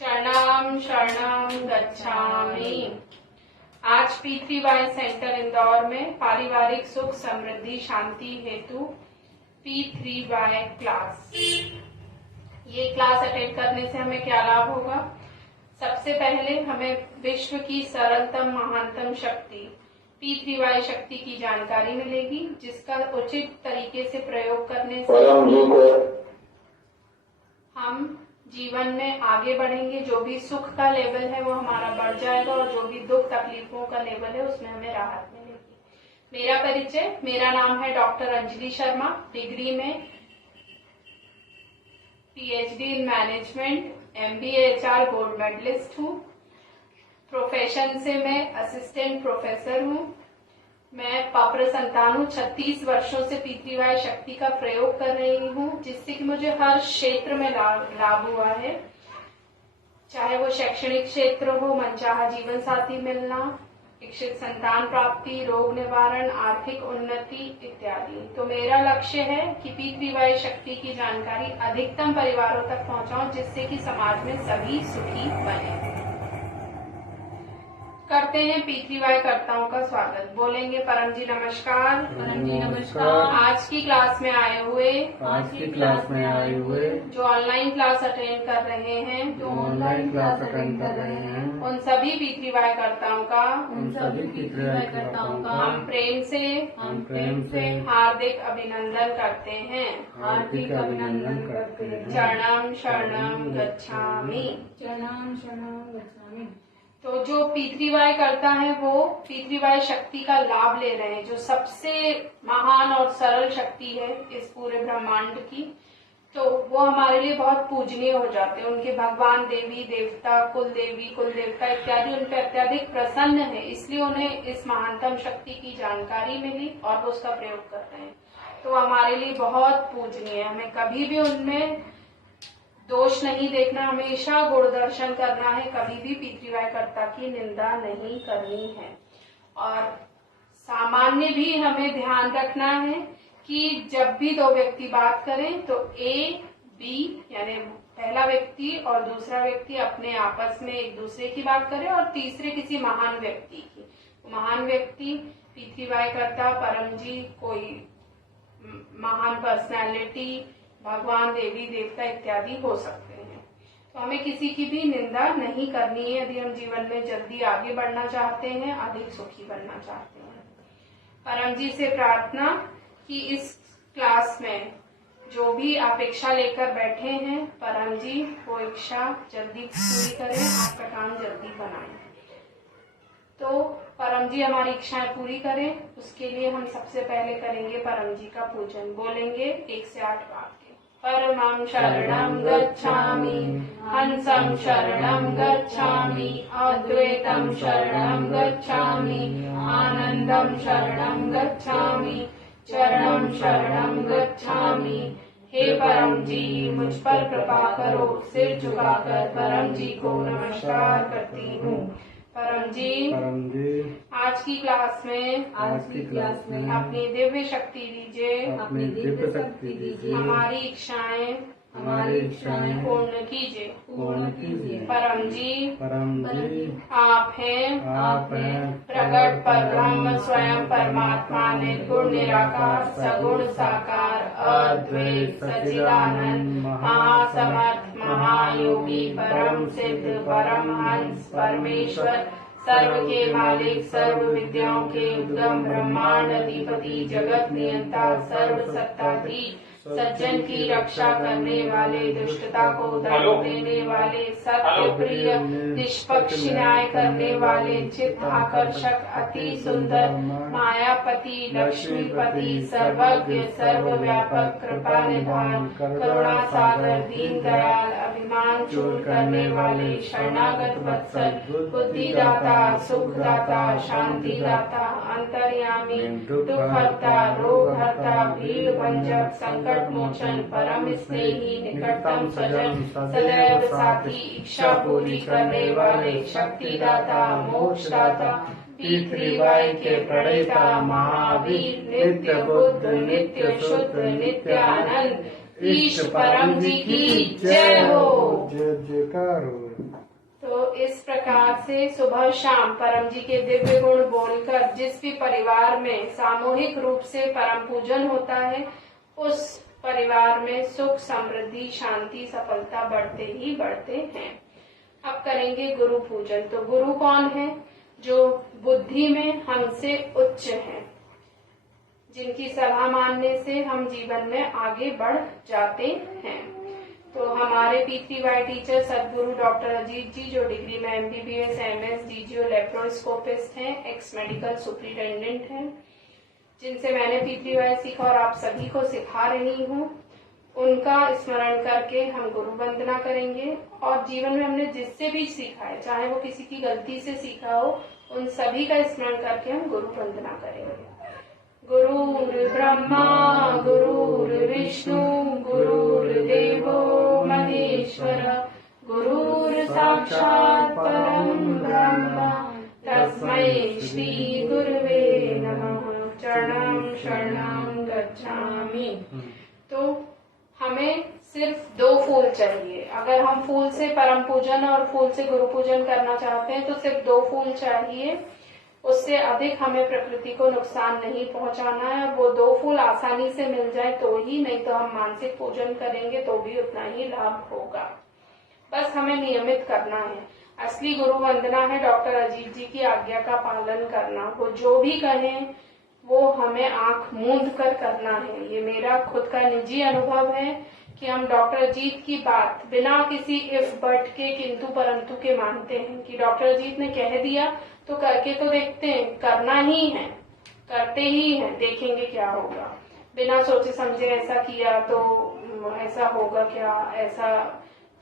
शरणं शरणं गच्छामि। आज P3Y सेंटर इंदौर में पारिवारिक सुख समृद्धि शांति हेतु P3Y क्लास। ये क्लास अटेंड करने से हमें क्या लाभ होगा? सबसे पहले हमें विश्व की सरलतम महानतम शक्ति P3Y शक्ति की जानकारी मिलेगी, जिसका उचित तरीके से प्रयोग करने से हम जीवन में आगे बढ़ेंगे। जो भी सुख का लेवल है वो हमारा बढ़ जाएगा और जो भी दुख तकलीफों का लेवल है उसमें हमें राहत मिलेगी। मेरा परिचय, मेरा नाम है डॉक्टर अंजलि शर्मा। डिग्री में PhD in management, MBA HR gold medalist हूँ। प्रोफेशन से मैं असिस्टेंट प्रोफेसर हूँ। मैं पात्र संतान हूँ। 36 वर्षों से P3Y शक्ति का प्रयोग कर रही हूँ, जिससे कि मुझे हर क्षेत्र में लाभ हुआ है। चाहे वो शैक्षणिक क्षेत्र हो, मनचाहा जीवन साथी मिलना, इच्छित संतान प्राप्ति, रोग निवारण, आर्थिक उन्नति इत्यादि। तो मेरा लक्ष्य है कि P3Y शक्ति की जानकारी अधिकतम परिवारों तक पहुंचाऊं, जिससे कि समाज में सभी सुखी बने। करते हैं P3Y कर्ताओं का स्वागत। बोलेंगे परम जी नमस्कार। परम जी नमस्कार। आज की क्लास में आए हुए जो ऑनलाइन क्लास अटेंड कर रहे हैं, उन सभी P3Y कर्ताओं का हम प्रेम से हार्दिक अभिनंदन करते हैं। चरणम शरणम गच्छामि। तो जो P3Y करता है वो P3Y शक्ति का लाभ ले रहे हैं, जो सबसे महान और सरल शक्ति है इस पूरे ब्रह्मांड की। तो वो हमारे लिए बहुत पूजनीय हो जाते हैं। उनके भगवान, देवी देवता, कुल देवता इत्यादि उन पर अत्यधिक प्रसन्न है, इसलिए उन्हें इस महानतम शक्ति की जानकारी मिली और वो उसका प्रयोग कर रहे हैं। तो हमारे लिए बहुत पूजनीय है। हमें कभी भी उनमें दोष नहीं देखना, हमेशा गुण दर्शन करना है। कभी भी P3Y कर्ता की निंदा नहीं करनी है। और सामान्य भी हमें ध्यान रखना है कि जब भी दो व्यक्ति बात करें तो A, B यानी पहला व्यक्ति और दूसरा व्यक्ति अपने आपस में एक दूसरे की बात करे और तीसरे किसी महान व्यक्ति की। महान व्यक्ति P3Y कर्ता, परम जी, कोई महान पर्सनैलिटी, भगवान, देवी देवता इत्यादि हो सकते हैं। तो हमें किसी की भी निंदा नहीं करनी है यदि हम जीवन में जल्दी आगे बढ़ना चाहते हैं, अधिक सुखी बनना चाहते हैं। परम जी से प्रार्थना कि इस क्लास में जो भी आप इच्छा लेकर बैठे हैं, परम जी वो इच्छा जल्दी पूरी करें, आपका काम जल्दी बनाएं। तो परम जी हमारी इच्छाएं पूरी करें, उसके लिए हम सबसे पहले करेंगे परम जी का पूजन। बोलेंगे 1 से 8 बार। परमं शरणं गच्छामि, हंसं शरणं गच्छामि, अद्वैतं शरणं गच्छामि, आनंदं शरणं गच्छामि, चरणं शरणं गच्छामि। हे परम जी, मुझ पर कृपा करो। सिर झुकाकर परम जी को नमस्कार करती हूँ। परम जी आज की क्लास में अपनी दिव्य शक्ति दीजिए, हमारी इच्छाएं पूर्ण कीजिए। परम जी आप हैं प्रकट परब्रह्म स्वयं परमात्मा, निर्गुण निराकार सगुण साकार, अद्वैत सच्चिदानंद, महासमर्थ महायोगी, परम सिद्ध परमहंस परमेश्वर, सर्व के मालिक, सर्व विद्याओं के उद्गम, ब्रह्मांड अधिपति, जगत नियंता, सर्व सत्ताधीश, सज्जन की रक्षा करने वाले, दुष्टता को दंड देने वाले, सत्य प्रिय, निष्पक्ष न्याय करने वाले, चित्त आकर्षक, अति सुंदर, मायापति, लक्ष्मीपति, सर्वज्ञ, सर्वव्यापक, कृपा निधान, करुणा सागर, दीन दयाल, अभिमान चूर करने वाले, शरणागत वत्सल, बुद्धिदाता, सुखदाता, शांतिदाता, अंतर्यामी, दुख हरता, रोग हरता, भीड़ भंजक, संकट मोचन, परम स्नेही, निकटतम स्वजन, सदैव साथी, इच्छा पूरी करने वाले, शक्तिदाता, मोक्षदाता, पितृवाय के प्रणेता, महावीर, नित्य बुद्ध, नित्य शुद्ध, नित्य आनंद, ईश परम जी की जय हो। जय जयकार हो। तो इस प्रकार से सुबह शाम परम जी के दिव्य गुण बोलकर जिस भी परिवार में सामूहिक रूप से परम पूजन होता है, उस परिवार में सुख समृद्धि शांति सफलता बढ़ते ही बढ़ते हैं। अब करेंगे गुरु पूजन। तो गुरु कौन है? जो बुद्धि में हमसे उच्च हैं, जिनकी सलाह मानने से हम जीवन में आगे बढ़ जाते हैं। तो हमारे P3Y टीचर सदगुरु डॉक्टर अजीत जी, जो डिग्री में MBBS MS DGO लेप्रोस्कोपिस्ट हैं, एक्स मेडिकल सुपरिटेंडेंट हैं, जिनसे मैंने P3Y सीखा और आप सभी को सिखा रही हूँ, उनका स्मरण करके हम गुरु वंदना करेंगे। और जीवन में हमने जिससे भी सीखा है, चाहे वो किसी की गलती से सीखा हो, उन सभी का स्मरण करके हम गुरु वंदना करेंगे। गुरुर्ब्रह्मा गुरुर्विष्णु गुरुर्देवो महेश्वर, गुरुर्साक्षात् परं ब्रह्म, तस्मै श्री गुरुवे नमः। चरणं शरणं गच्छामि। तो हमें सिर्फ 2 फूल चाहिए। अगर हम फूल से परम पूजन और फूल से गुरु पूजन करना चाहते हैं तो सिर्फ 2 फूल चाहिए। उससे अधिक हमें प्रकृति को नुकसान नहीं पहुंचाना है। वो 2 फूल आसानी से मिल जाए तो ही, नहीं तो हम मानसिक पूजन करेंगे तो भी उतना ही लाभ होगा। बस हमें नियमित करना है। असली गुरु वंदना है डॉक्टर अजीत जी की आज्ञा का पालन करना। वो जो भी कहें वो हमें आंख मूंद कर करना है। ये मेरा खुद का निजी अनुभव है कि हम डॉक्टर अजीत की बात बिना किसी इफ बट के, किंतु परंतु के मानते हैं कि डॉक्टर अजीत ने कह दिया तो करके तो देखते हैं, करना ही है, करते ही हैं, देखेंगे क्या होगा। बिना सोचे समझे ऐसा किया तो ऐसा होगा क्या, ऐसा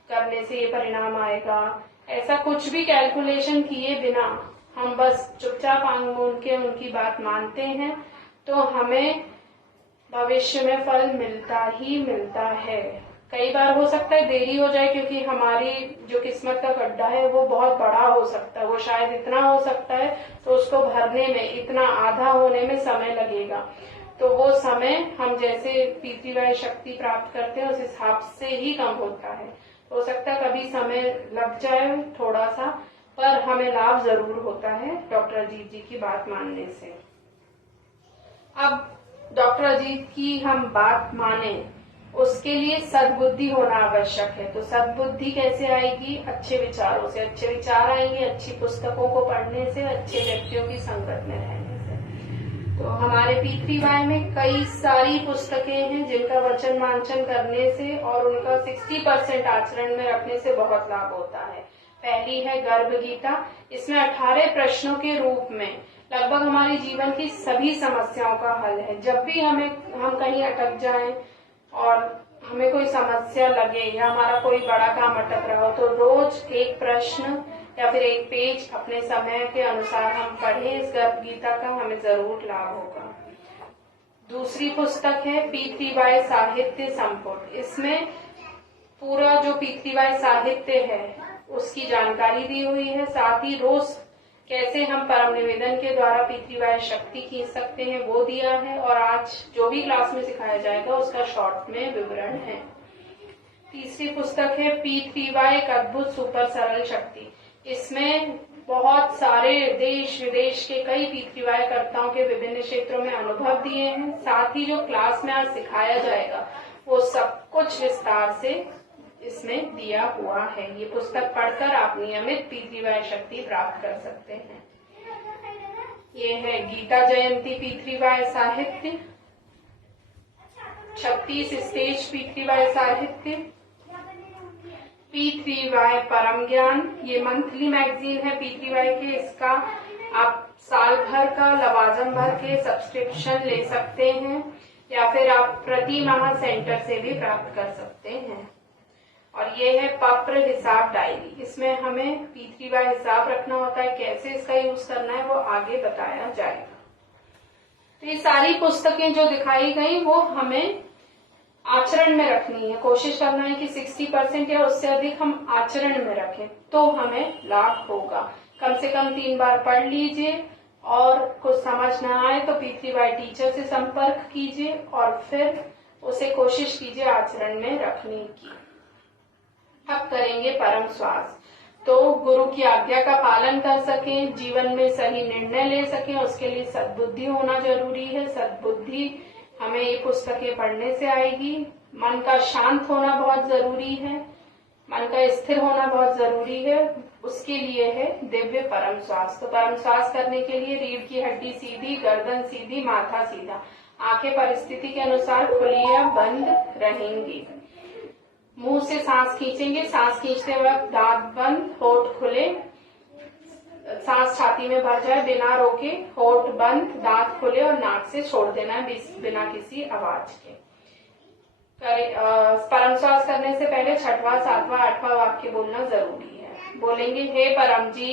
करने से ये परिणाम आएगा, ऐसा कुछ भी कैलकुलेशन किए बिना हम बस चुपचाप आंख मूंद के उनकी बात मानते हैं तो हमें भविष्य में फल मिलता ही मिलता है। कई बार हो सकता है देरी हो जाए, क्योंकि हमारी जो किस्मत का गड्ढा है वो बहुत बड़ा हो सकता है। वो शायद इतना हो सकता है तो उसको भरने में, इतना आधा होने में समय लगेगा। तो वो समय हम जैसे P3Y शक्ति प्राप्त करते हैं उस हिसाब से ही कम होता है। हो सकता है कभी समय लग जाए थोड़ा सा, पर हमें लाभ जरूर होता है डॉक्टर अजीत जी की बात मानने से। अब डॉक्टर अजीत की हम बात माने, उसके लिए सद्बुद्धि होना आवश्यक है। तो सद्बुद्धि कैसे आएगी? अच्छे विचारों से। अच्छे विचार आएंगे अच्छी पुस्तकों को पढ़ने से, अच्छे व्यक्तियों की संगत में रहने से। तो हमारे P3Y में कई सारी पुस्तकें हैं जिनका वचन वांचन करने से और उनका 60% आचरण में रखने से बहुत लाभ होता है। पहली है गर्भ गीता। इसमें 18 प्रश्नों के रूप में लगभग हमारे जीवन की सभी समस्याओं का हल है। जब भी हम कहीं अटक जाएं और हमें कोई समस्या लगे या हमारा कोई बड़ा काम अटक रहा हो, तो रोज एक प्रश्न या फिर एक पेज अपने समय के अनुसार हम पढ़ें इस गर्भ गीता का, हमें जरूर लाभ होगा। दूसरी पुस्तक है P3Y साहित्य संपुट। इसमें पूरा जो P3Y साहित्य है उसकी जानकारी दी हुई है, साथ ही रोज कैसे हम परम निवेदन के द्वारा पितृवाय शक्ति खींच सकते हैं वो दिया है, और आज जो भी क्लास में सिखाया जाएगा उसका शॉर्ट में विवरण है। तीसरी पुस्तक है पितृवाय एक अद्भुत सुपर सरल शक्ति। इसमें बहुत सारे देश विदेश के कई पितृवाय कर्ताओं के विभिन्न क्षेत्रों में अनुभव दिए हैं। साथ ही जो क्लास में आज सिखाया जाएगा वो सब कुछ विस्तार से इसमें दिया हुआ है। ये पुस्तक पढ़कर आप नियमित पितृवाय शक्ति प्राप्त कर सकते हैं। ये है गीता जयंती पितृवाय साहित्य, 36 स्टेज पितृवाय साहित्य, पितृवाय परम ज्ञान। ये मंथली मैगजीन है पितृवाय के। इसका आप साल भर का लवाजम भर के सब्सक्रिप्शन ले सकते हैं, या फिर आप प्रति माह सेंटर से भी प्राप्त कर सकते हैं। और ये है पत्र हिसाब डायरी। इसमें हमें पितृवाय हिसाब रखना होता है, कैसे इसका यूज करना है वो आगे बताया जाएगा। तो ये सारी पुस्तकें जो दिखाई गई वो हमें आचरण में रखनी है। कोशिश करना है कि 60% या उससे अधिक हम आचरण में रखें, तो हमें लाभ होगा। कम से कम 3 बार पढ़ लीजिए, और कुछ समझ न आए तो पितृवाय टीचर से संपर्क कीजिए और फिर उसे कोशिश कीजिए आचरण में रखने की। अब करेंगे परम श्वास। तो गुरु की आज्ञा का पालन कर सकें, जीवन में सही निर्णय ले सकें, उसके लिए सद्बुद्धि होना जरूरी है। सद्बुद्धि हमें ये पुस्तकें पढ़ने से आएगी। मन का शांत होना बहुत जरूरी है, मन का स्थिर होना बहुत जरूरी है। उसके लिए है दिव्य परम श्वास। तो परम श्वास करने के लिए रीढ़ की हड्डी सीधी, गर्दन सीधी, माथा सीधा, आंखें परिस्थिति के अनुसार खुली या बंद रहेंगी। मुंह से सांस खींचेंगे, सांस खींचते वक्त दांत बंद, होठ खुले, सांस छाती में भर जाए बिना रोके, होठ बंद, दांत खुले और नाक से छोड़ देना है बिना किसी आवाज के। परम श्वास करने से पहले 6वां, 7वां, 8वां वाक्य बोलना जरूरी है। बोलेंगे, हे परम जी,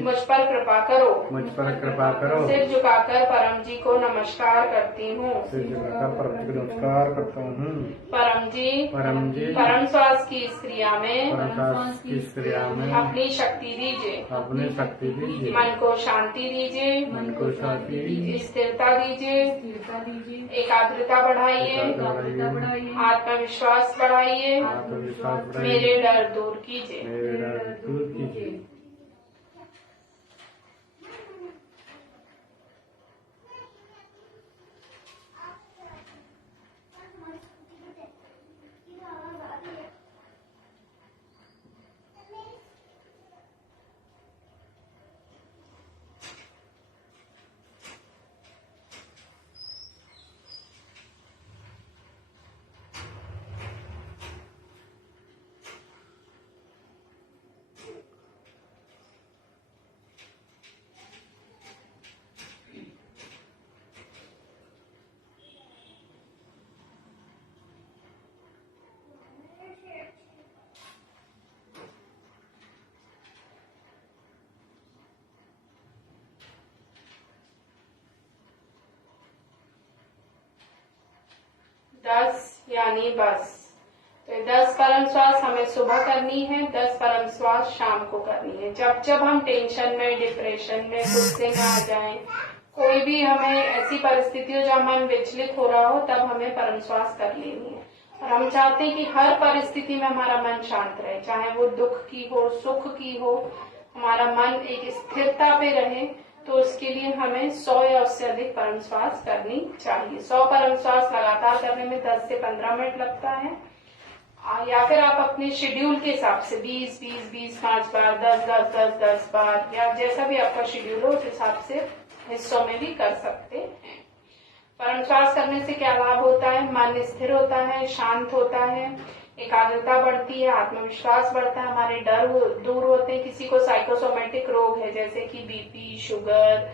मुझ पर कृपा करो, सिर झुकाकर परम जी को नमस्कार करती हूँ, नमस्कार करता हूँ। परम जी, परम श्वास की इस क्रिया में अपनी शक्ति दीजिए, मन को शांति दीजिए, स्थिरता दीजिए, एकाग्रता बढ़ाइए, आत्मविश्वास बढ़ाइए, मेरे डर दूर कीजिए। यानी बस। तो 10 परम श्वास हमें सुबह करनी है, 10 परम श्वास शाम को करनी है। जब जब हम टेंशन में, डिप्रेशन में, गुस्से में आ जाएं, कोई भी हमें ऐसी परिस्थिति हो जब मन विचलित हो रहा हो, तब हमें परम श्वास कर लेनी है। और हम चाहते हैं कि हर परिस्थिति में हमारा मन शांत रहे, चाहे वो दुख की हो, सुख की हो, हमारा मन एक स्थिरता पे रहे। तो उसके लिए हमें 100 या उससे अधिक परम श्वास करनी चाहिए। 100 परम श्वास लगातार करने में 10 से 15 मिनट लगता है, या फिर आप अपने शेड्यूल के हिसाब से 20-20-20, 5 बार, 10-10-10-10 बार, या जैसा भी आपका शेड्यूल हो उस हिसाब से हिस्सों में भी कर सकते हैं। परम श्वास करने से क्या लाभ होता है? मन स्थिर होता है, शांत होता है, एकाग्रता बढ़ती है, आत्मविश्वास बढ़ता है, हमारे डर दूर होते हैं। किसी को साइकोसोमेटिक रोग है जैसे कि बीपी, शुगर,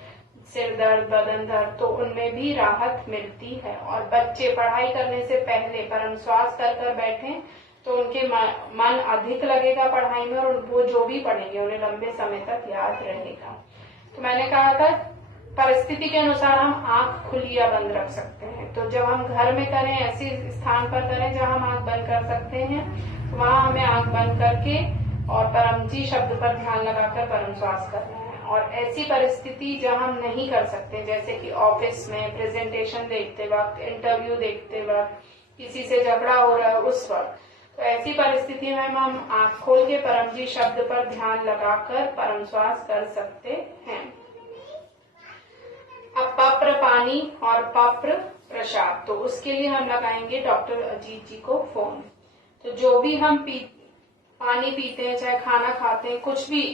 सिर दर्द, बदन दर्द, तो उनमें भी राहत मिलती है। और बच्चे पढ़ाई करने से पहले परम श्वास कर बैठे तो उनके मन अधिक लगेगा पढ़ाई में, और वो जो भी पढ़ेंगे उन्हें लंबे समय तक याद रहेगा। तो मैंने कहा था परिस्थिति के अनुसार हम आंख खुली या बंद रख सकते हैं। तो जब हम घर में करें, ऐसे स्थान पर करें जहां हम आंख बंद कर सकते हैं, तो वहां हमें आंख बंद करके और परम जी शब्द पर ध्यान लगाकर परम श्वास करना है। और ऐसी परिस्थिति जहां हम नहीं कर सकते, जैसे कि ऑफिस में प्रेजेंटेशन देखते वक्त, इंटरव्यू देखते वक्त, किसी से झगड़ा हो रहा है उस वक्त, तो ऐसी परिस्थिति में हम आंख खोल के परम जी शब्द पर ध्यान लगाकर परम श्वास कर सकते हैं। अब पप्र पानी और पप्र प्रसाद, तो उसके लिए हम लगाएंगे डॉक्टर अजीत जी को फोन। तो जो भी हम पानी पीते हैं, चाहे खाना खाते हैं, कुछ भी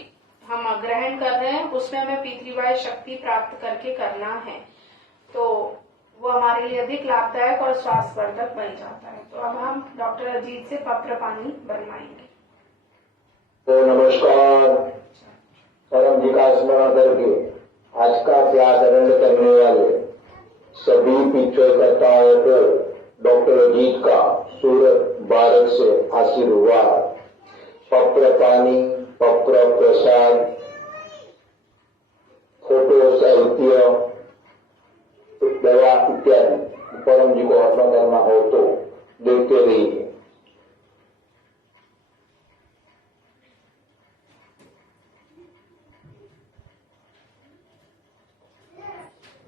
हम ग्रहण कर रहे हैं, उसमें हमें पितृवाय शक्ति प्राप्त करके करना है, तो वो हमारे लिए अधिक लाभदायक और स्वास्थ्यवर्धक बन जाता है। तो अब हम डॉक्टर अजीत से पप्र पानी बनवाएंगे। तो नमस्कार, परम जी का स्मरण करके आज का प्यास आनंद करने वाले सभी पितृकर्ताओं को डॉक्टर अजीत का सूरत भारत से आशीर्वाद। पप्र पानी, पप्र प्रसाद, फोटो, साहित्य, दवा इत्यादि परम जी को अर्पण करना हो तो देखते रहिए।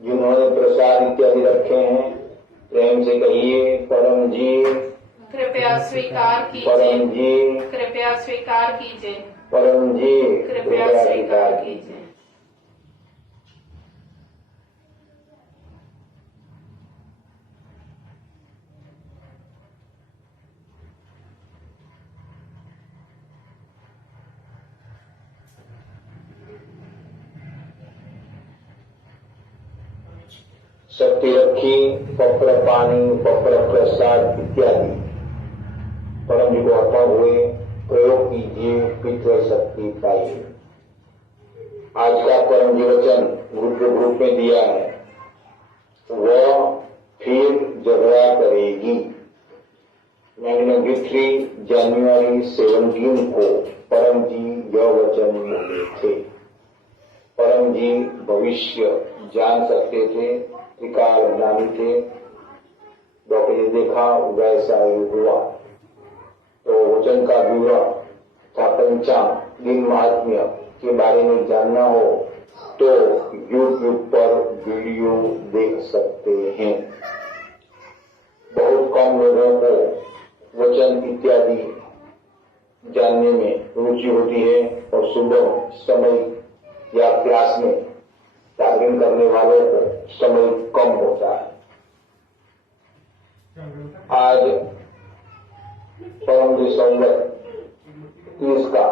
जिन्होंने प्रसाद इत्यादि रखे हैं, प्रेम से कहिए परम जी कृपया स्वीकार कीजिए, परम जी कृपया स्वीकार कीजिए, परम जी कृपया स्वीकार कीजिए। शक्ति रखी, पप्र पानी, पप्र प्रसाद इत्यादि परम जी को अर्पण हुए, प्रयोग कीजिए, पितृ शक्ति पाइए। आज का परम जी वचन ग्रुप में दिया है, वह फिर झगड़ा करेगी। 1993 जनवरी 17 को परम जी यह वचन बोले थे। परम जी भविष्य जान सकते थे, त्रिकाल ज्ञानी थे। डॉक्टर ने देखा वैसा ही हुआ। तो वचन का विवरण तथा पंचांग, दिन महात्म्य के बारे में जानना हो तो YouTube पर वीडियो देख सकते हैं। बहुत कम लोगों को वचन इत्यादि जानने में रुचि होती है और सुबह समय या क्लास में तालीम करने वालों को समय कम होता है। आज परम दिसंबर 30 का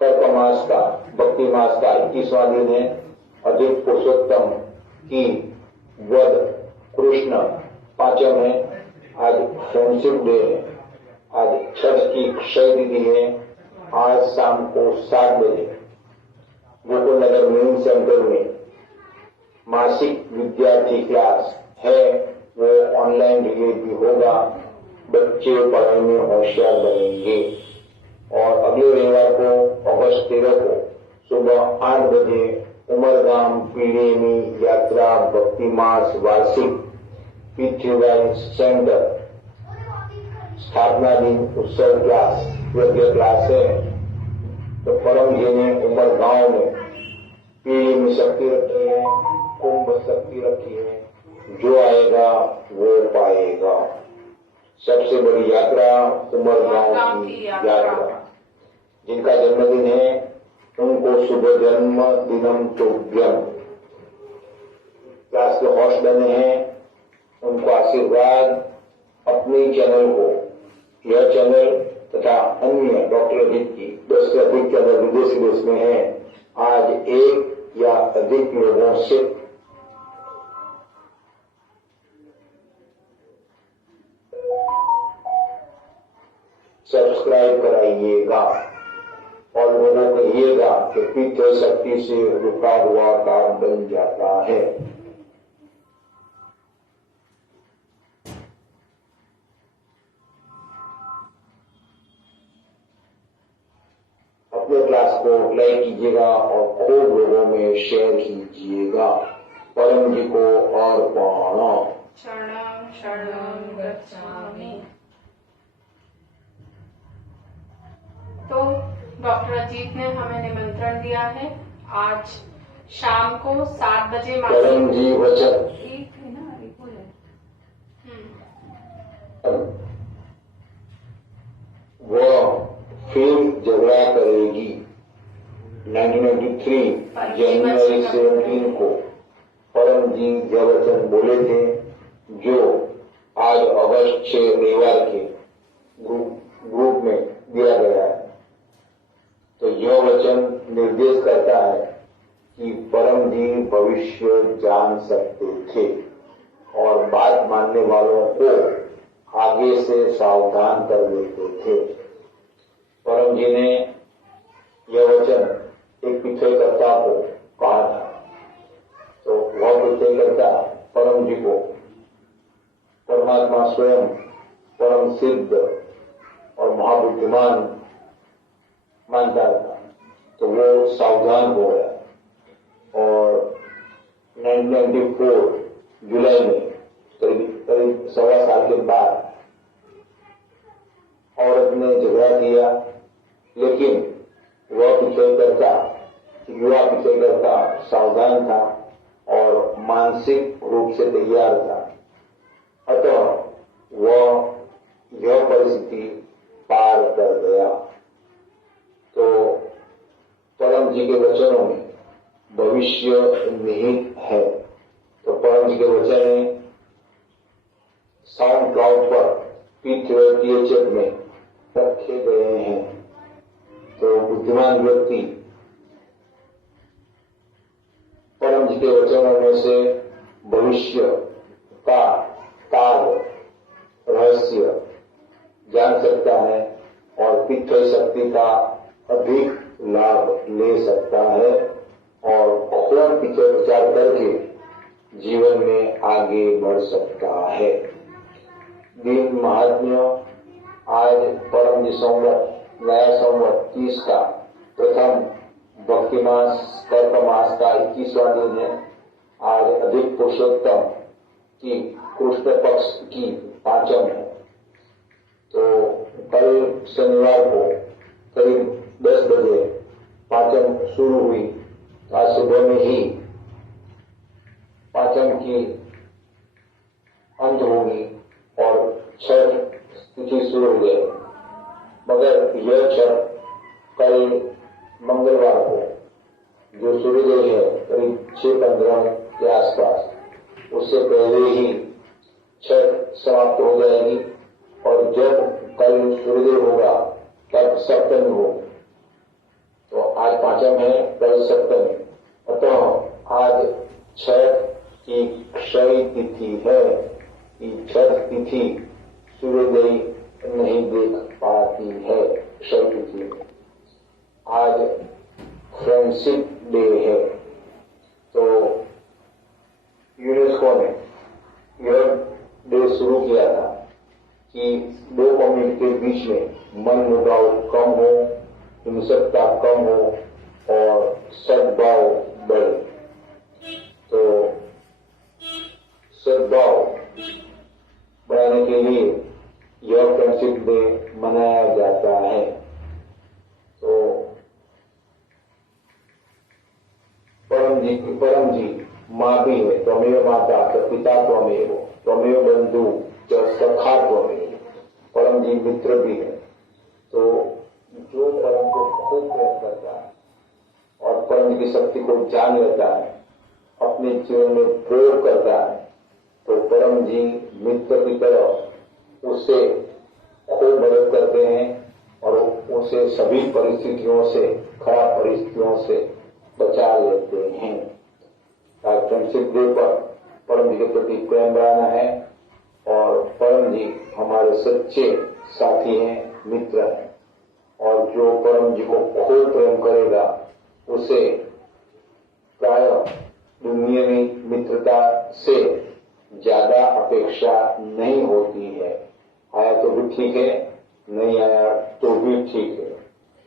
कर्क मास का भक्ति मास का 21वां दिन है। अधिक पुरुषोत्तम की वध कृष्ण पांचम है। आज फ्रेंडशिप डे है। आज छठ की क्षय तिथि है। आज शाम को 7 बजे गोकुल नगर मेन सेंटर में मासिक विद्यार्थी क्लास है, वो ऑनलाइन रिले भी होगा। बच्चे पढ़ाई में होशियार बनेंगे। और अगले रविवार को अगस्त 13 को सुबह 8 बजे उमरगाम पीढ़ी में यात्रा भक्ति मास वार्षिक पितृवाय सेंटर स्थापना दिन उत्सव क्लास यज्ञ क्लास है। तो परम जी ने उमरगांव में पीढ़ी में शक्ति रखी है, कुंभ शक्ति रखी है। जो आएगा वो पाएगा। सबसे बड़ी यात्रा उमरगांव की यात्रा। जिनका जन्मदिन है उनको शुभ जन्म दिनम तुभ्यम। क्लास के होस्ट बने हैं, उनको आशीर्वाद। अपने चैनल को, यह चैनल तथा अन्य डॉक्टर अजीत की 10 से अधिक चैनल विदेशी देश में है। आज एक या अधिक लोगों से सब्सक्राइब कराइएगा और लोगों को कहिएगा कि पितृ शक्ति से रुका हुआ काम बन जाता है। अपने क्लास को लाइक कीजिएगा और खूब लोगों में शेयर कीजिएगा। परम जी को अर्पण। शरणं शरणं गच्छामि। तो डॉक्टर अजीत ने हमें निमंत्रण दिया है, आज शाम को 7 बजे परम जी वचन एक है ना, एक वो है। वह फिर झगड़ा करेगी। 1993 जनवरी 17 को परम जी यह वचन बोले थे, जो आज अगस्त 6 रविवार के ग्रुप में दिया गया है। तो यह वचन निर्देश करता है कि परम जी भविष्य जान सकते थे और बात मानने वालों को आगे से सावधान कर देते थे। परम जी ने यह वचन एक पिछड़कर्ता को कहा था, तो वह पिछड़कर्ता परम जी को परमात्मा स्वयं परम सिद्ध और महाबुद्धिमान मानता था। तो वो सावधान हो गया और 1994 जुलाई में करीब 1.25 साल के बाद औरत ने झगड़ा किया, लेकिन वह पिछड़कर्ता, युवा पिछड़कर्ता सावधान था और मानसिक रूप से तैयार था। अतः वह यह परिस्थिति पार कर गया। तो परम जी के वचनों में भविष्य निहित है। तो परम जी के वचन में साउंड क्लाउड पर PTHF में रखे गए हैं। तो बुद्धिमान व्यक्ति परम जी के वचनों में से भविष्य का कार्य रहस्य जान सकता है और पितृ शक्ति का अधिक लाभ ले सकता है और खूब विचार करके जीवन में आगे बढ़ सकता है। दिन महात्म्य आज परम जी संवत नया संवत 30 का प्रथम भक्ति मास कर्क मास का 21वां दिन है। आज अधिक पुरुषोत्तम की कृष्ण पक्ष की पांचम है। तो कल शनिवार को करीब 10 बजे पांचम शुरू हुई। आज सुबह में ही पांचम की अंत होगी और छठ तिथि शुरू हो गई। मगर यह छठ कल मंगलवार को जो सूर्योदय है करीब 6:15 के आसपास, उससे पहले ही छठ समाप्त हो जाएगी और जब कल सूर्योदय होगा तब सप्तमी हो। तो आज पांचम है, कल सप्तमी। अतः आज छठ की क्षय तिथि है कि छठ तिथि सूर्योदय नहीं देख पाती है। क्षय तिथि आज फ्रेंडशिप डे है। तो यूनेस्को ने यह डे शुरू किया था कि दो कम्युनिटी के बीच में मन मुटाव कम हो, हिंसकता कम हो और सद्भाव बढ़े। तो सद्भाव बढ़ाने के लिए यह फ्रेंडशिप डे मनाया जाता है। तो परम जी माँ भी है, त्वमेव माता च पिता त्वमेव, त्वमेव बंधु च सखा त्वमेव। परम जी मित्र भी है। तो जो परम को खूब प्रेम करता है और परम की शक्ति को जान लेता है, अपने जीवन में प्रयोग करता है, तो परम जी मित्र की तरह उससे खूब मदद करते हैं और उसे सभी परिस्थितियों से, खराब परिस्थितियों से बचा लेते हैं। फ्रेंडशिप डे पर परम जी के प्रति प्रेम बढ़ाना है और परम जी हमारे सच्चे साथी हैं, मित्र हैं। और जो परम जी को खूब प्रेम करेगा उसे प्राय दुनियावी मित्रता से ज्यादा अपेक्षा नहीं होती है। आया तो भी ठीक है, नहीं आया तो भी ठीक है।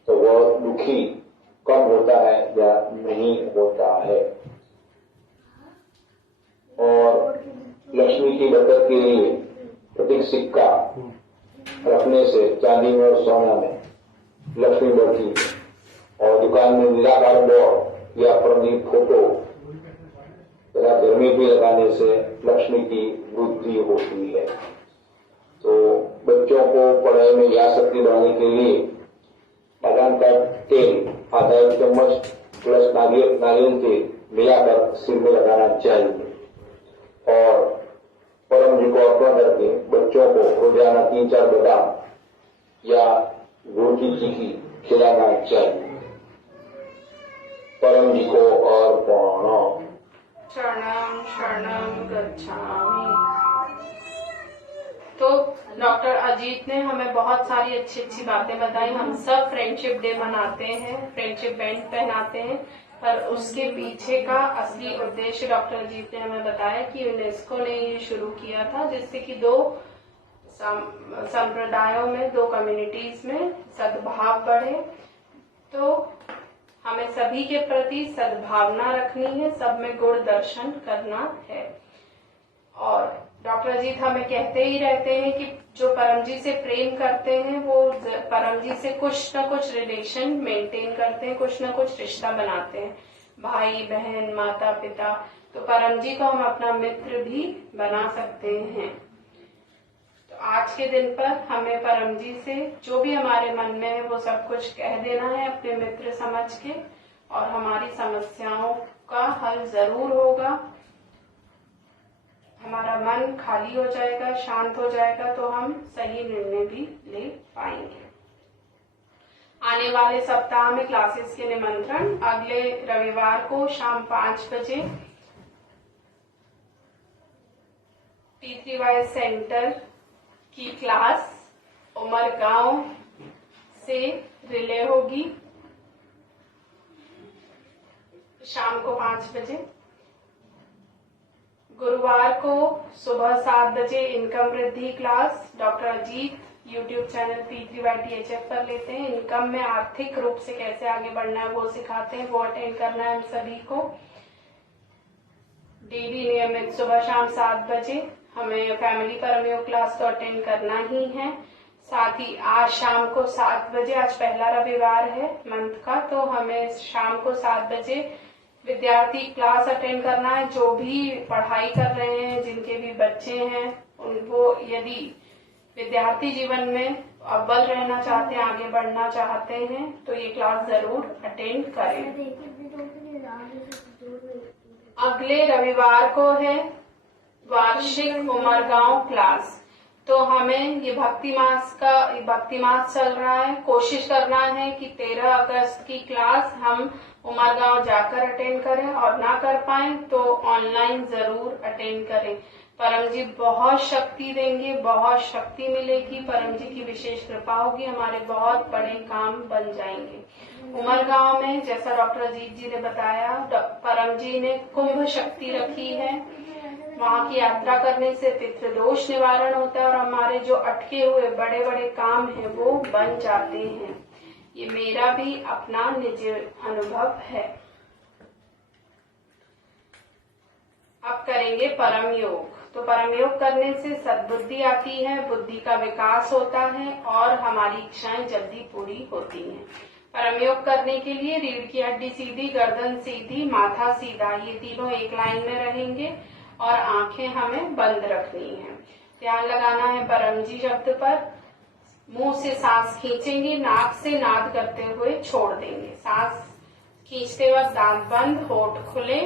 तो वह दुखी कम होता है या नहीं होता है। और लक्ष्मी की बरकत के लिए प्रतीक सिक्का रखने से चांदी में और सोना में लक्ष्मी बढ़ती है। और दुकान में नीलाकार बोर्ड या परमदीप फोटो तथा घर में भी लगाने से लक्ष्मी की वृद्धि होती है। तो बच्चों को पढ़ाई में यादशक्ति बढ़ाने के लिए बादाम का तेल आधा चम्मच प्लस नारियल तेल मिलाकर सिर में लगाना चाहिए और परम जी को अर्पण करके बच्चों को रोजाना 3-4 बादाम या गुड़ की चिक्की खिलाना चाहिए। परम जी को अर्पण। शरणम शरणम गच्छामि। तो डॉक्टर अजीत ने हमें बहुत सारी अच्छी अच्छी बातें बताई। हम सब फ्रेंडशिप डे मनाते हैं, फ्रेंडशिप बैंड पहनाते हैं, पर उसके पीछे का असली उद्देश्य डॉक्टर अजीत ने हमें बताया कि यूनेस्को ने ये शुरू किया था जिससे कि दो संप्रदायों में, दो कम्युनिटीज में सद्भाव बढ़े। तो हमें सभी के प्रति सद्भावना रखनी है, सब में गुण दर्शन करना है। और डॉक्टर अजीत हमें कहते ही रहते हैं कि जो परम जी से प्रेम करते हैं वो परम जी से कुछ न कुछ रिलेशन मेंटेन करते हैं, कुछ न कुछ रिश्ता बनाते हैं, भाई बहन माता पिता। तो परम जी को हम अपना मित्र भी बना सकते हैं। तो आज के दिन पर हमें परम जी से जो भी हमारे मन में है वो सब कुछ कह देना है अपने मित्र समझ के, और हमारी समस्याओं का हल जरूर होगा। हमारा मन खाली हो जाएगा, शांत हो जाएगा, तो हम सही निर्णय भी ले पाएंगे। आने वाले सप्ताह में क्लासेस के निमंत्रण अगले रविवार को शाम 5 बजे P3Y सेंटर की क्लास उमरगांव से रिले होगी शाम को 5 बजे। गुरुवार को सुबह 7 बजे इनकम वृद्धि class doctor Ajit YouTube channel P3Y THF पर लेते हैं। इनकम में आर्थिक रूप से कैसे आगे बढ़ना है वो सिखाते हैं, वो अटेंड करना है हम सभी को। डेली नियमित सुबह शाम 7 बजे हमें फैमिली परमयोग क्लास तो अटेंड करना ही है। साथ ही आज शाम को 7 बजे, आज पहला रविवार है मंथ का, तो हमें शाम को 7 बजे विद्यार्थी क्लास अटेंड करना है। जो भी पढ़ाई कर रहे हैं, जिनके भी बच्चे हैं, उनको यदि विद्यार्थी जीवन में अव्वल रहना चाहते हैं, आगे बढ़ना चाहते हैं, तो ये क्लास जरूर अटेंड करें। अगले रविवार को है वार्षिक उमरगांव क्लास। तो हमें ये भक्ति मास चल रहा है, कोशिश करना है कि 13 अगस्त की क्लास हम उमरगांव जाकर अटेंड करें, और ना कर पाए तो ऑनलाइन जरूर अटेंड करें। परम जी बहुत शक्ति देंगे, बहुत शक्ति मिलेगी, परम जी की विशेष कृपा होगी, हमारे बहुत बड़े काम बन जाएंगे। उमरगांव में जैसा डॉक्टर अजीत जी ने बताया, परम जी ने कुंभ शक्ति रखी है। वहाँ की यात्रा करने से पितृदोष निवारण होता है और हमारे जो अटके हुए बड़े बड़े काम हैं वो बन जाते हैं। ये मेरा भी अपना निजी अनुभव है। अब करेंगे परम योग। तो परम योग करने से सद्बुद्धि आती है, बुद्धि का विकास होता है और हमारी इच्छाएं जल्दी पूरी होती हैं। परम योग करने के लिए रीढ़ की हड्डी सीधी, गर्दन सीधी, माथा सीधा, ये तीनों एक लाइन में रहेंगे और आंखें हमें बंद रखनी है। ध्यान लगाना है परम जी शब्द पर। मुंह से सांस खींचेंगे, नाक से नाद करते हुए छोड़ देंगे। सांस खींचते वक्त दांत बंद, होठ खुले।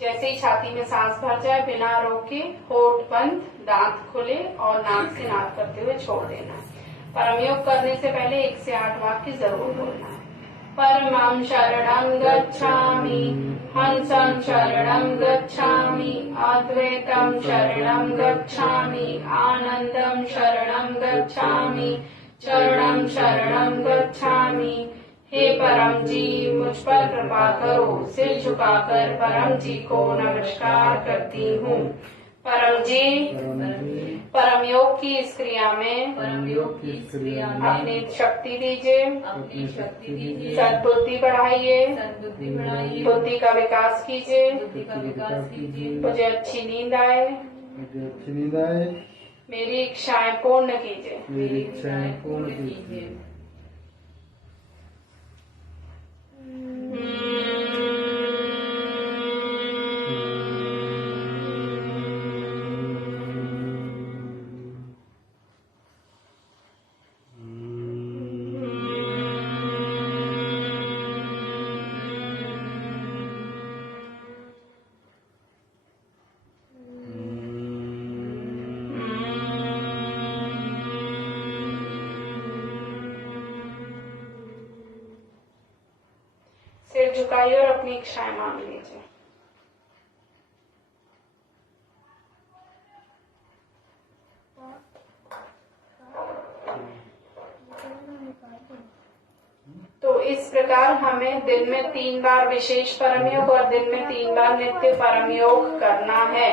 जैसे ही छाती में सांस भर जाए बिना रोके होठ बंद, दांत खुले और नाक से नाद करते हुए छोड़ देना है। परम योग करने से पहले 1 से 8 वाक्य जरूर बोलना है। परमं शरणं गच्छामि, हंसं शरणं गच्छामि, अद्वैतं शरणं गच्छामि, आनंदं शरणं गच्छामि, चरणं शरणं गच्छामि। हे परम जी मुझ पर कृपा करो। सिर झुकाकर परम जी को नमस्कार करती हूँ। परम जी परम योग की इस क्रिया में अपनी शक्ति दीजिए, सद्बुद्धि बढ़ाइए, बुद्धि का विकास कीजिए, मुझे अच्छी नींद आए, मेरी इच्छाएं पूर्ण कीजिए। सिर झुकाइए और अपनी इच्छाएं मांग लीजिए। तो इस प्रकार हमें दिन में 3 बार विशेष परम योग और दिन में 3 बार नित्य परम योग करना है।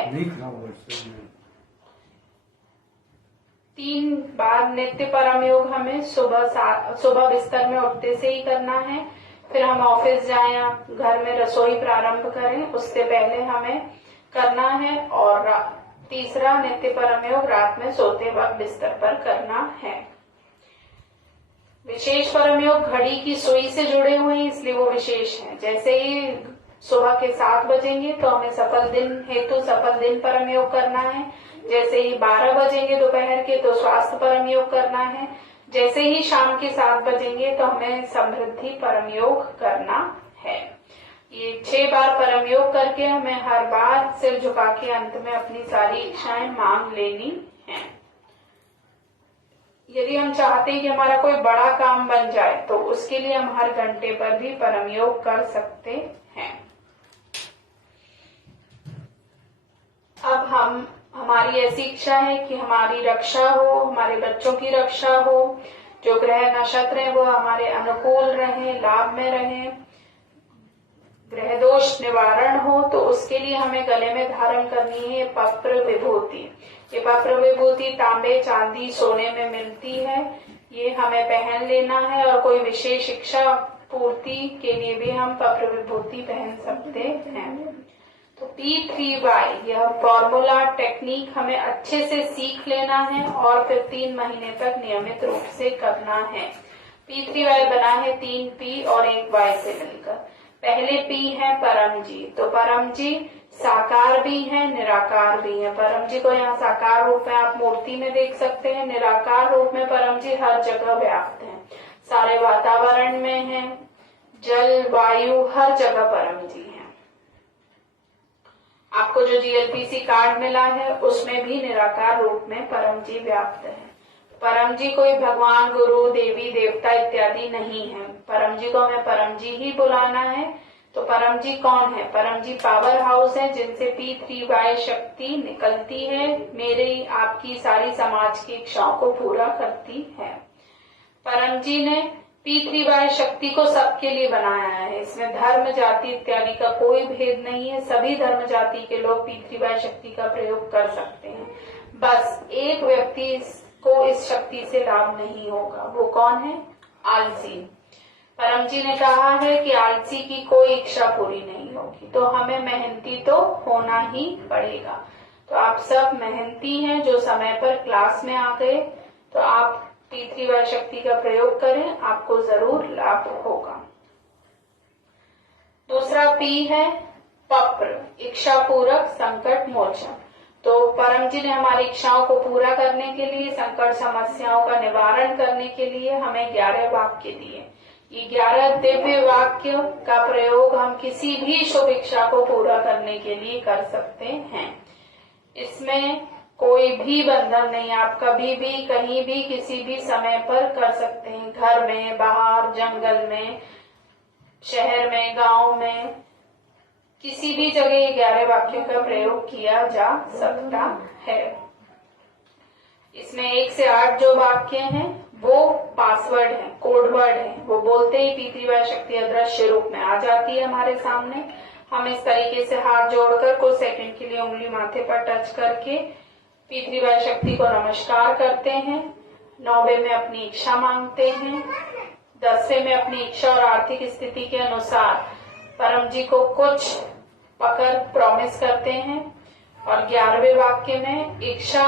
3 बार नित्य परम योग हमें सुबह बिस्तर में उठते से ही करना है। फिर हम ऑफिस जाएं या घर में रसोई प्रारंभ करें उससे पहले हमें करना है। और तीसरा नित्य परम योग रात में सोते वक्त बिस्तर पर करना है। विशेष परम योग घड़ी की सुई से जुड़े हुए हैं इसलिए वो विशेष है। जैसे ही सुबह के 7 बजेंगे तो हमें सफल दिन परम योग करना है। जैसे ही 12 बजेंगे दोपहर के तो स्वास्थ्य परम योग करना है। जैसे ही शाम के 7 बजेंगे तो हमें समृद्धि परम योग करना है। ये 6 बार परम योग करके हमें हर बार सिर झुका के अंत में अपनी सारी इच्छाएं मांग लेनी है। यदि हम चाहते हैं कि हमारा कोई बड़ा काम बन जाए तो उसके लिए हम हर घंटे पर भी परम योग कर सकते हैं। अब हमारी ऐसी इच्छा है कि हमारी रक्षा हो, हमारे बच्चों की रक्षा हो, जो ग्रह नक्षत्र है वो हमारे अनुकूल रहें, लाभ में रहें, ग्रह दोष निवारण हो। तो उसके लिए हमें गले में धारण करनी है पत्र विभूति। ये पत्र विभूति तांबे, चांदी, सोने में मिलती है। ये हमें पहन लेना है और कोई विशेष इच्छा पूर्ति के लिए भी हम पत्र विभूति पहन सकते हैं। तो P3Y यह फॉर्मूला टेक्निक हमें अच्छे से सीख लेना है और फिर 3 महीने तक नियमित रूप से करना है। P3Y बना है 3 P और 1 Y से मिलकर। पहले P है परम जी। तो परम जी साकार भी है, निराकार भी है। परम जी को यहाँ साकार रूप में आप मूर्ति में देख सकते हैं। निराकार रूप में परम जी हर जगह व्याप्त है, सारे वातावरण में है, जल वायु हर जगह परम जी है। आपको जो GLPC कार्ड मिला है उसमें भी निराकार रूप में परम जी व्याप्त है। परम जी कोई भगवान, गुरु, देवी, देवता इत्यादि नहीं है। परम जी को हमें परम जी ही बुलाना है। तो परम जी कौन है? परम जी पावर हाउस है जिनसे P3Y शक्ति निकलती है, मेरी आपकी सारी समाज की इच्छाओं को पूरा करती है। परम जी ने P3Y शक्ति को सबके लिए बनाया है। इसमें धर्म, जाति इत्यादि का कोई भेद नहीं है। सभी धर्म जाति के लोग P3Y शक्ति का प्रयोग कर सकते हैं। बस एक व्यक्ति को इस शक्ति से लाभ नहीं होगा। वो कौन है? आलसी। परम जी ने कहा है कि आलसी की कोई इच्छा पूरी नहीं होगी। तो हमें मेहनती तो होना ही पड़ेगा। तो आप सब मेहनती हैं जो समय पर क्लास में आ गए, तो आप P3Y शक्ति का प्रयोग करें, आपको जरूर लाभ होगा। दूसरा P है पप्र, इच्छा पूरक संकट मोचन। तो परम जी ने हमारी इच्छाओं को पूरा करने के लिए, संकट समस्याओं का निवारण करने के लिए हमें 11 वाक्य दिए। ये 11 दिव्य वाक्य का प्रयोग हम किसी भी शुभ इच्छा को पूरा करने के लिए कर सकते हैं। इसमें कोई भी बंधन नहीं, आप कभी भी कहीं भी किसी भी समय पर कर सकते हैं। घर में, बाहर, जंगल में, शहर में, गांव में, किसी भी जगह 11 वाक्यों का प्रयोग किया जा सकता है। इसमें 1 से 8 जो वाक्य हैं वो पासवर्ड है, कोड वर्ड है। वो बोलते ही P3Y शक्ति अदृश्य रूप में आ जाती है हमारे सामने। हम इस तरीके से हाथ जोड़कर कुछ सेकंड के लिए उंगली माथे पर टच करके P3Y शक्ति को नमस्कार करते हैं। 9वें में अपनी इच्छा मांगते हैं। 10वें में अपनी इच्छा और आर्थिक स्थिति के अनुसार परम जी को कुछ पकड़ प्रॉमिस करते हैं। और 11वें वाक्य में इच्छा,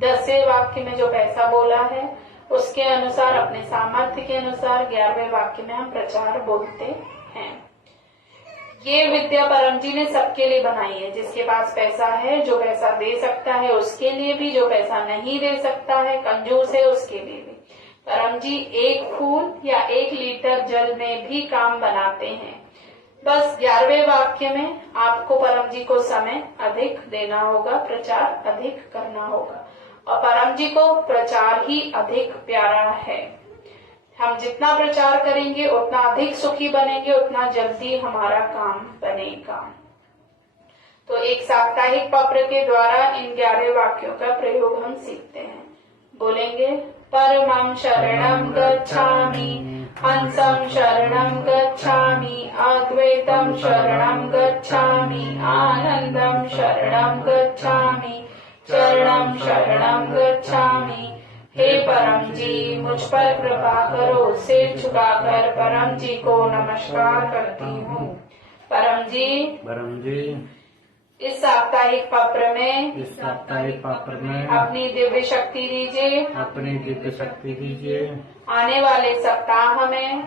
10वें वाक्य में जो पैसा बोला है उसके अनुसार, अपने सामर्थ्य के अनुसार 11वें वाक्य में हम प्रचार बोलते हैं। ये विद्या परम जी ने सबके लिए बनाई है। जिसके पास पैसा है, जो पैसा दे सकता है उसके लिए भी, जो पैसा नहीं दे सकता है, कंजूस है, उसके लिए भी। परम जी 1 फूल या 1 लीटर जल में भी काम बनाते हैं। बस 11वें वाक्य में आपको परम जी को समय अधिक देना होगा, प्रचार अधिक करना होगा। और परम जी को प्रचार ही अधिक प्यारा है। हम जितना प्रचार करेंगे उतना अधिक सुखी बनेंगे, उतना जल्दी हमारा काम बनेगा। तो एक साप्ताहिक पत्र के द्वारा इन 11 वाक्यों का प्रयोग हम सीखते हैं। बोलेंगे, परमं शरणं गच्छामि, हंसं शरणं गच्छामि, अद्वैतं शरणं गच्छामि, आनंदं शरणं गच्छामि, चरणं शरणं गच्छामि। हे परम जी, मुझ पर कृपा करो। सिर झुकाकर परम जी को नमस्कार करती हूँ। परम जी, इस साप्ताहिक पत्र में अपनी दिव्य शक्ति दीजिए। आने वाले सप्ताह में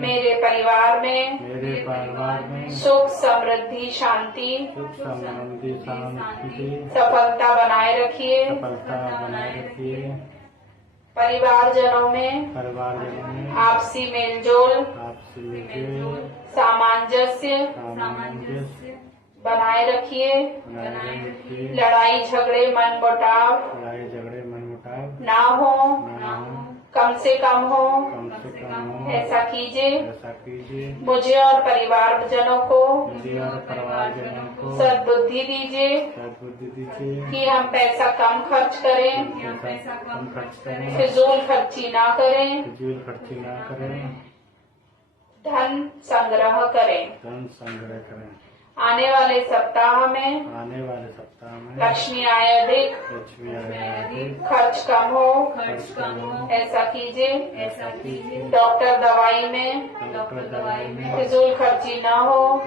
मेरे परिवार में सुख समृद्धि शांति सफलता बनाए रखिए। परिवारजनों में आपसी मेलजोल सामंजस्य बनाए रखिए। लड़ाई झगड़े मन मुटाव ना हो, कम से कम हो, ऐसा कीजिए। मुझे और परिवारजनों को सद्बुद्धि दीजिए कि हम पैसा कम खर्च करें, फिजूल खर्ची ना करें, धन संग्रह करें। आने वाले सप्ताह में लक्ष्मी आय अधिक, खर्च कम हो, ऐसा कीजिए। डॉक्टर दवाई में फिजूल खर्ची न हो,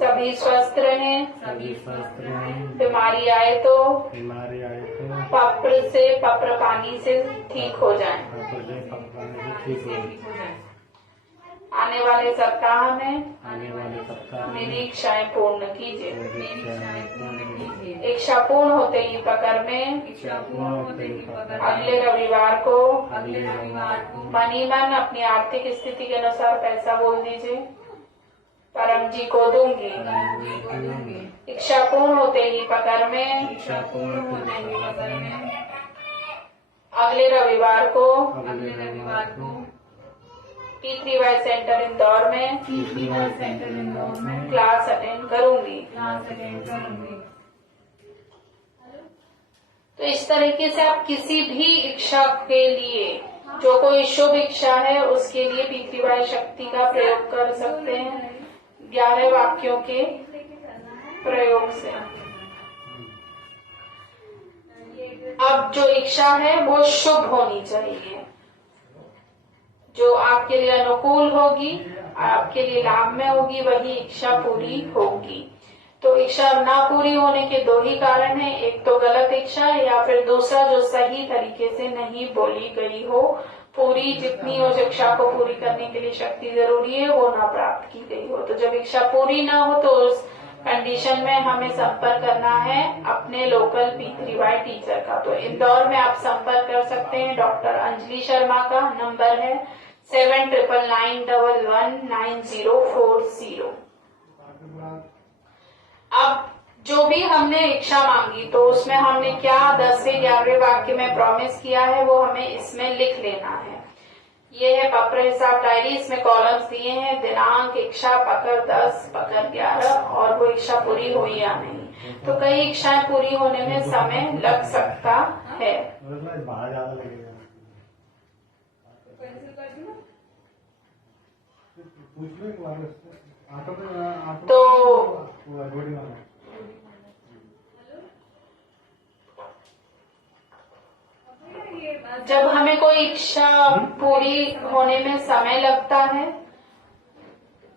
सभी स्वस्थ रहें। बीमारी आए तो पत्र पानी से ठीक हो जाए। आने वाले सप्ताह में मेरी इच्छाएं पूर्ण कीजिए। इच्छा पूर्ण होते ही पकड़ में अगले रविवार को मन ही मन अपनी आर्थिक स्थिति के अनुसार पैसा बोल दीजिए, परम जी को दूंगी। इच्छा पूर्ण होते ही पकड़ में अगले रविवार को P3Y सेंटर इंदौर में क्लास अटेंड करूंगी। तो इस तरीके से आप किसी भी इच्छा के लिए, जो कोई शुभ इच्छा है, उसके लिए P3Y शक्ति का प्रयोग कर सकते हैं 11 वाक्यों के प्रयोग से। अब जो इच्छा है वो शुभ होनी चाहिए, जो आपके लिए अनुकूल होगी, आपके लिए लाभ में होगी, वही इच्छा पूरी होगी। तो इच्छा ना पूरी होने के 2 ही कारण हैं, एक तो गलत इच्छा या फिर दूसरा जो सही तरीके से नहीं बोली गई हो। पूरी जितनी उस इच्छा को पूरी करने के लिए शक्ति जरूरी है वो ना प्राप्त की गई हो। तो जब इच्छा पूरी ना हो तो उस कंडीशन में हमें संपर्क करना है अपने लोकल P3Y टीचर का। तो इंदौर में आप संपर्क कर सकते हैं डॉक्टर अंजलि शर्मा का। नंबर है 7999119040। अब जो भी हमने इच्छा मांगी तो उसमें हमने क्या 10 से 11वें वाक्य में प्रॉमिस किया है वो हमें इसमें लिख लेना है। ये है पत्र हिसाब डायरी, इसमें कॉलम्स दिए हैं, दिनांक, इच्छा, पकड़ 10, पकड़ 11 और वो इच्छा पूरी हुई या नहीं। तो कई इच्छाएं पूरी होने में समय लग सकता है। तो जब हमें कोई इच्छा पूरी होने में समय लगता है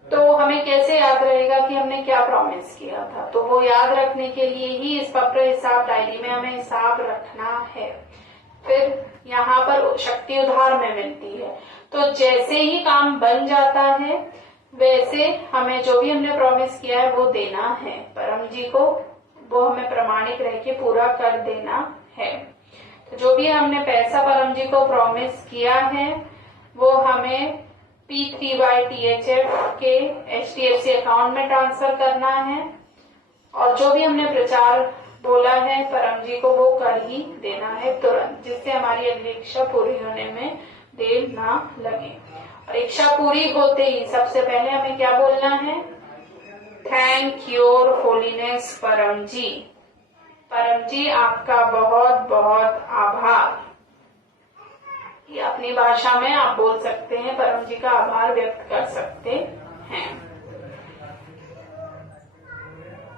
तो हमें कैसे याद रहेगा कि हमने क्या प्रॉमिस किया था। तो वो याद रखने के लिए ही इस पत्र हिसाब डायरी में हमें हिसाब रखना है। फिर यहाँ पर शक्ति उधार में मिलती है। तो जैसे ही काम बन जाता है वैसे हमें जो भी हमने प्रॉमिस किया है वो देना है परम जी को, वो हमें प्रमाणिक रह के पूरा कर देना है। तो जो भी हमने पैसा परम जी को प्रॉमिस किया है वो हमें P3Y THF के HDFC अकाउंट में ट्रांसफर करना है। और जो भी हमने प्रचार बोला है परम जी को वो कर ही देना है तुरंत, जिससे हमारी अगली इच्छा पूरी होने में देर ना लगे। और इच्छा पूरी होते ही सबसे पहले हमें क्या बोलना है? थैंक योर होलीनेस परम जी। परम जी आपका बहुत बहुत आभार। ये अपनी भाषा में आप बोल सकते हैं, परम जी का आभार व्यक्त कर सकते हैं।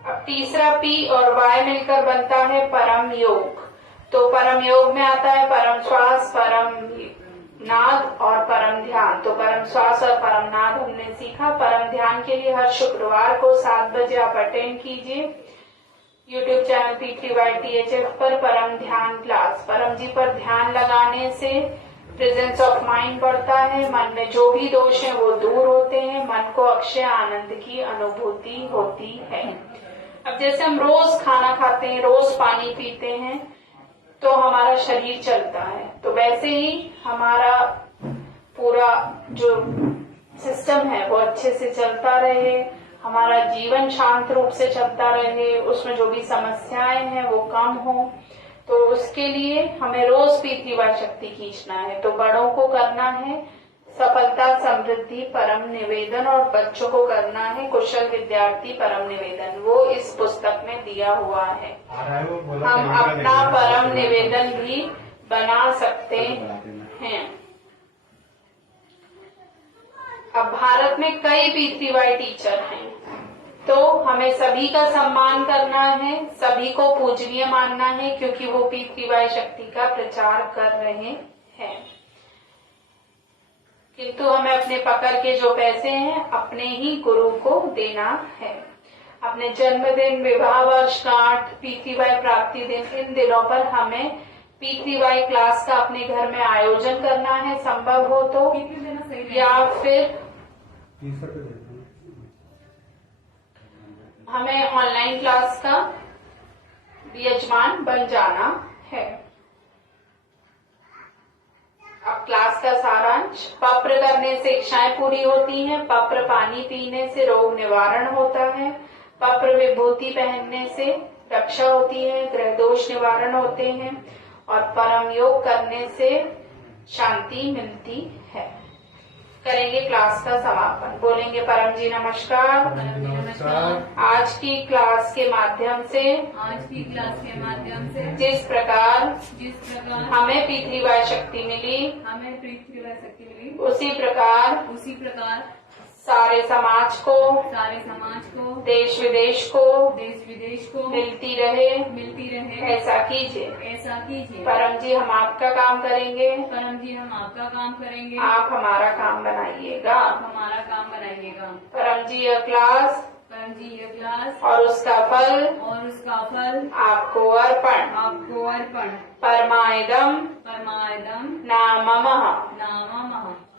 अब तीसरा पी और वाई मिलकर बनता है परम योग। तो परम योग में आता है परम श्वास, परम नाद और परम ध्यान। तो परम श्वास और परम नाद हमने सीखा। परम ध्यान के लिए हर शुक्रवार को 7 बजे आप अटेंड कीजिए यूट्यूब चैनल P3YTHF पर परम ध्यान क्लास। परम जी पर ध्यान लगाने से प्रेजेंस ऑफ माइंड बढ़ता है, मन में जो भी दोष है वो दूर होते हैं, मन को अक्षय आनंद की अनुभूति होती है। अब जैसे हम रोज खाना खाते हैं, रोज पानी पीते हैं, तो हमारा शरीर चलता है, तो वैसे ही हमारा पूरा जो सिस्टम है वो अच्छे से चलता रहे, हमारा जीवन शांत रूप से चलता रहे, उसमें जो भी समस्याएं हैं वो कम हो। तो उसके लिए हमें रोज P3Y शक्ति खींचना है। तो बड़ों को करना है सफलता समृद्धि परम निवेदन, और बच्चों को करना है कुशल विद्यार्थी परम निवेदन। वो इस पुस्तक में दिया हुआ है। हम अपना परम निवेदन भी बना सकते हैं। अब भारत में कई P3Y टीचर हैं, तो हमें सभी का सम्मान करना है, सभी को पूजनीय मानना है, क्योंकि वो P3Y शक्ति का प्रचार कर रहे हैं। किंतु हमें अपने पकड़ के जो पैसे हैं अपने ही गुरु को देना है। अपने जन्मदिन, विवाह वर्षगांठ, P3Y प्राप्ति दिन, इन दिनों पर हमें P3Y क्लास का अपने घर में आयोजन करना है, संभव हो तो, या फिर हमें ऑनलाइन क्लास का यजमान बन जाना है। अब क्लास का सारांश। पप्र करने से इच्छाएं पूरी होती हैं, पप्र पानी पीने से रोग निवारण होता है, पप्र विभूति पहनने से रक्षा होती है, ग्रह दोष निवारण होते हैं, और परम योग करने से शांति मिलती है। करेंगे क्लास का समापन। बोलेंगे परम जी नमस्कार। आज की क्लास के माध्यम से जिस प्रकार हमें P3Y शक्ति मिली, उसी प्रकार सारे समाज को देश विदेश को मिलती रहे, ऐसा कीजिए। परम जी हम आपका काम करेंगे, आप हमारा काम बनाइएगा। परम जी यह क्लास और उसका फल आपको अर्पण। परमायदम नाममः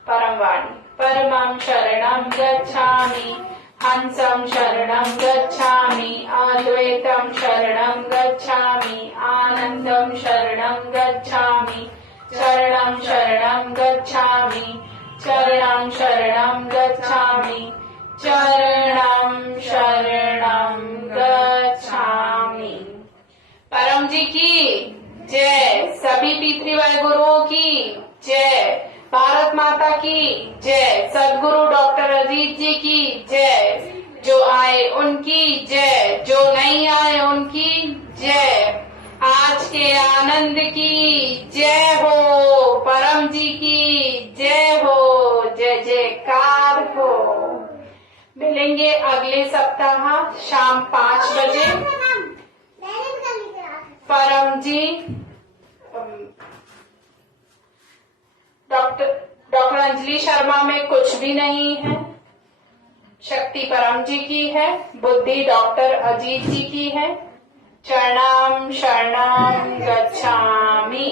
परमवाणी। परमं शरणं गच्छामि, हंसं शरणं गच्छामि, अद्वैतं शरणं गच्छामि, आनन्दं शरणं गच्छामि, चरणं शरणं गच्छामि, चरणं शरणं गच्छामि, चरणं शरणं गच्छामि। परम जी की जय, सभी P3Y गुरुओं की जय, भारत माता की जय, सदगुरु डॉक्टर अजीत जी की जय, जो आए उनकी जय, जो नहीं आए उनकी जय, आज के आनंद की जय हो, परम जी की जय हो, जय जयकार हो। मिलेंगे अगले सप्ताह शाम 5 बजे। परम जी डॉक्टर अंजलि शर्मा में कुछ भी नहीं है, शक्ति परम जी की है, बुद्धि डॉक्टर अजीत जी की है। चरणं शरणं गच्छामि।